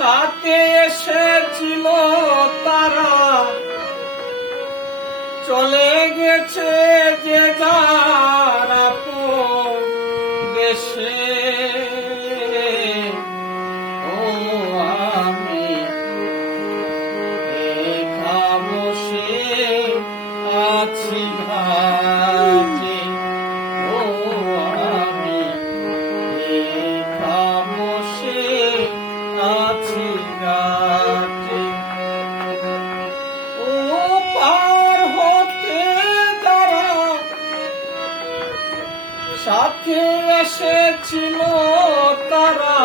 সাথে এসেছিল তারা, চলে গেছে যে যার আপন দেশে। ও আমি একা বসে আছি ঘাটে, ও আমি একা বসে আছি ঘাটে। ও পার হতে যারা সাথে এসেছিল তারা,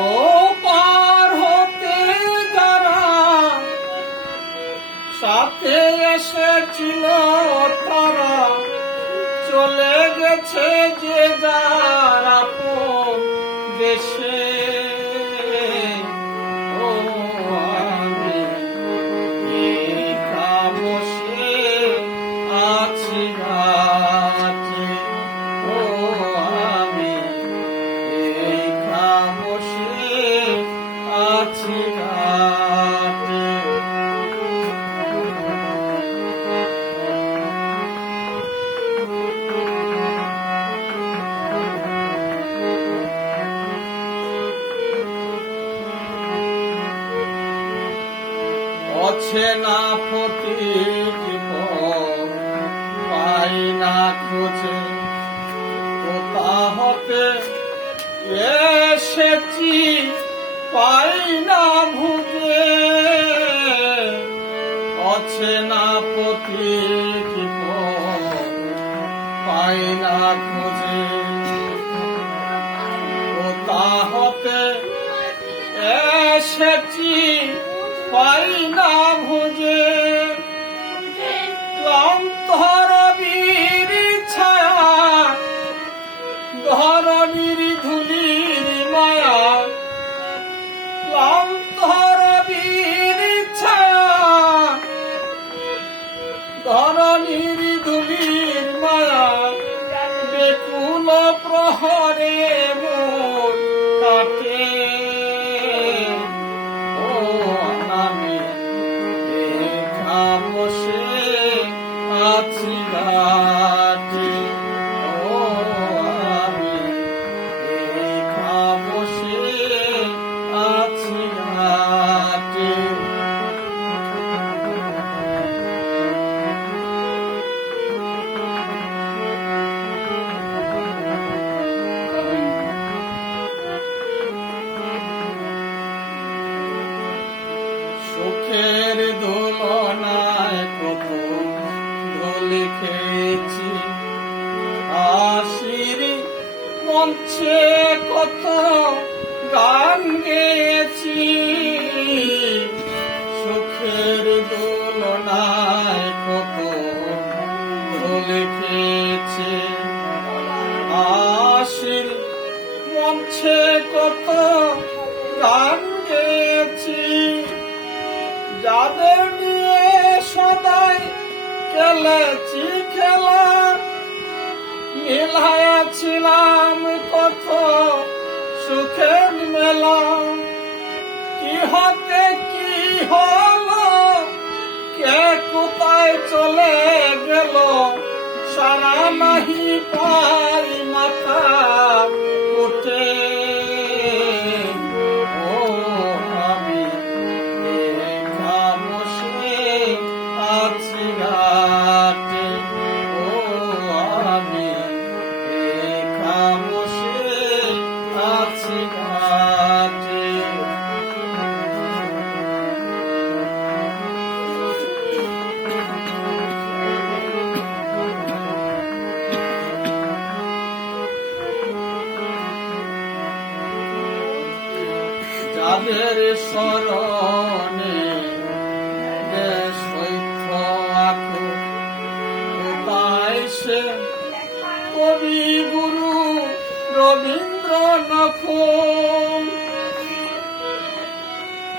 ও পার হতে যারা সাথে এসেছিল তারা, চলে গেছে যে যার আপন দেশে। ও আমি একা বসে আছি ঘাটে, ও আমি একা বসে আছি ঘাটে। অচেনা পথিক পথ পাই না খুঁজে, কোথা হতে এসেছি পাই না খুঁজে। অচেনা পথিক পথ পাই না খুঁজে, কোথা হতে এসেছি পাই না খুঁজে। ক্লান্ত রবির ছায়া, ধরণীর ধুলির মায়া, ক্লান্ত রবির ছায়া, ধরণীর ধুলির মায়া, বেকুল প্রহরে মন কাটে। ও আমি একা বসে আছি ঘাটে, ও আমি একা বসে আছি ঘাটে। সুখের দোলনায় কত দোল খেয়েছি, হাসির মঞ্চে কত গান গেয়েছি। সুখের দোলনায় কত দোল খেয়েছি, হাসির মঞ্চে কত গান গেয়েছি। যাদের নিয়ে সদাই খেলেছি খেলা, মিলাইয়াছিলাম কত সুখের মেলা। কি হতে কি হলো, কে কোথায় চলে গেল, সারা নাহি পাই মাথা উঠে। ও আমি একা বসে আছি ঘাটে, ও আমি একা বসে আছি ঘাটে। যাদের স্মরণে সৈথ আঁকো, কোথায় সে কবি গুরু রবীন্দ্রনাথ।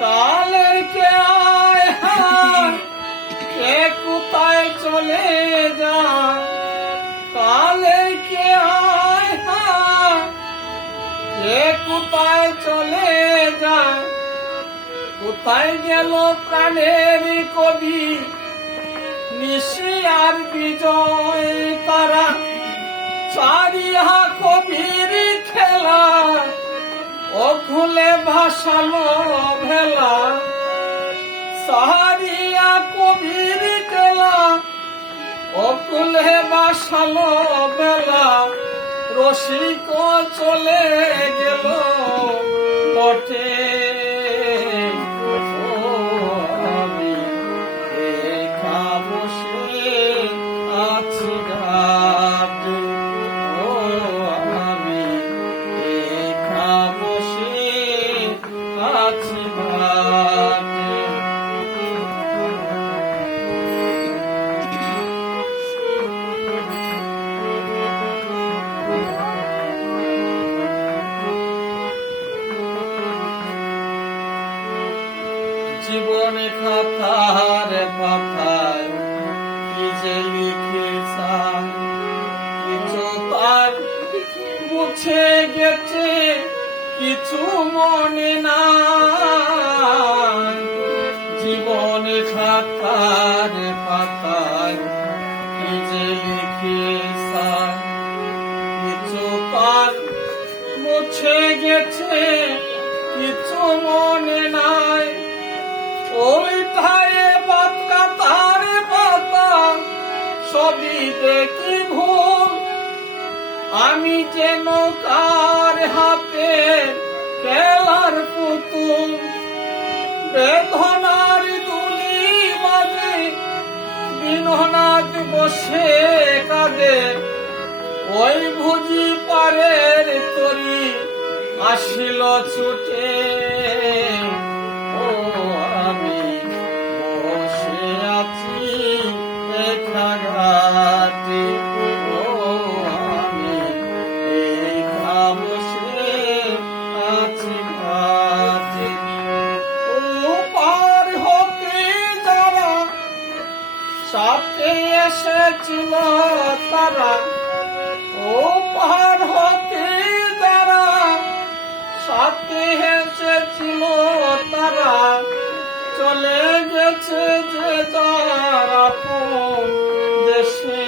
কালের কে আয় হায়, কে কোথায় চলে যায়, কালের কে আয় হায়, কে কোথায় চলে যায়, কোথায় গেল প্রাণের কবি নিশি আর বিজয় তারা, চারিয়া কবির খেলা ও খুলে ভাসালো ভেলা, সাহারিয়া কবির খেলা ও খুলে ভাসালো বেলা, রসিক চলে গেল বটে। ও আমি একা বসে আছি ঘাটে, ও আমি একা বসে আছি ঘাটে। জীবনে খাতার পাতায় কি যে লিখেছাম, কিছু তার মুছে গেছে, কিছু মনে নাই। জীবনে খাতার পাতায় কি যে লিখেছাম, কিছু তার মুছে গেছে, কিছু মনে নাই। ওইটায় বাতা তার পাতা সবই দেখি ভুল, আমি যেন কার হাতে খেলার পুতুল। বেদনার দুলি বাজে দিননাথ বসে কাঁদে, ওই বুঝি পারের তরি আসিল ছুটে। ও আমি বসে আছি একা ঘাটে, ও আমি একা বসে আছি ঘাটে। ও পার হতে যারা সাথে এসেছিল তারা, ও পার হতে যারা সাথে এসেছিল তারা, চলে গেছে যে যার আপন দেশে।